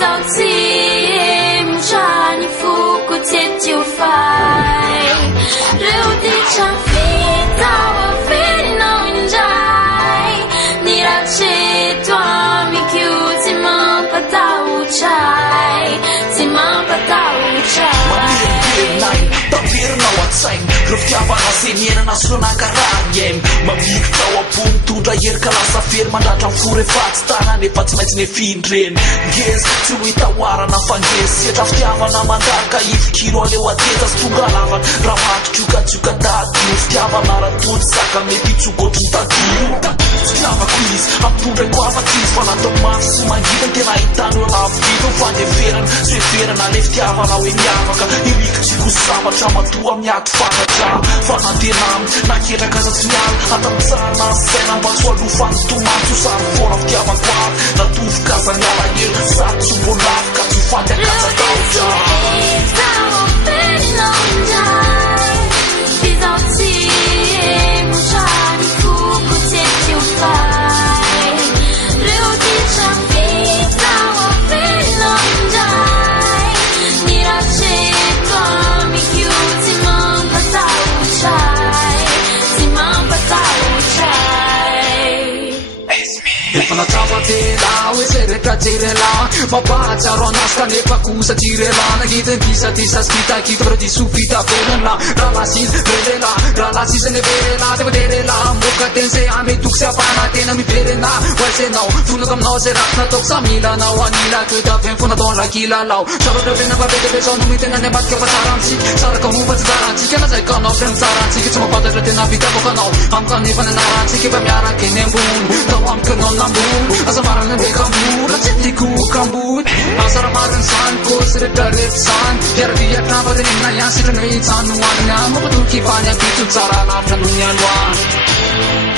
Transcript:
早起牧场你复古天就快六地长飞到我飞你弄人在你来吃多米 Q 怎么把到无柴怎么把到无柴Röftiavana senierana slonankaragny mamikitao ampony tondra herika lasa fery mandratra mifory efatsy tanany efa tsy maintsy nefindreny ngezy tsy ho hitahoarana fangezy setra fitiavana mandaraka ifikiro aleo ateza sy tonga lavana raha matokokatsoka dadio fitiavana ratody saka mety itsoko otriny tadiota fitiavako izy ampitondrako afatsy izy fa natao mafy sy mangita ny tena hitany eo lavito fandeferana sy heverana le fitiavana hoe miavaka irikitsiko zavatra matoa miato fanatra fanantenamy naketraka azatsy miala atamitsarana saina mba tsy alofan'ny tomaty sary fona fitiavako avy natovikazany ala elo sady tsy mbo lavika tsy faty akazataotra Panatapatela, uesereka tirela Mapahatsaro anazy kanefa kosa tirela Nakita ny bisa skita kita pra disufita velona Raha lasisa velela, raha lasisa ne verela Tefa terela, moka teny zay ametoko sy apana tena miverena Oesenao, fonako aminao zay raha nataoko samilanao Anila toeta avy fona tao lakilalao Saratra vena vavedevezao no mitena ny ambadika fa tsarantsika Saraka mova tsy tsarantsika na zay kanao fena tsarantsika Tsy mapatatra tena vitavakanao Amika nefa nanarantsika efa miaraka eny ambony Tao amika nao nambony Asa marana beka mura tsy tiko kambony Asa raha marina zany kosy rehetra rehetra zany Fiaraviatra vatenina ihany sitrana hoe hitsano hoanina Mampatoky fany ampito tsara lavitra noho ny androany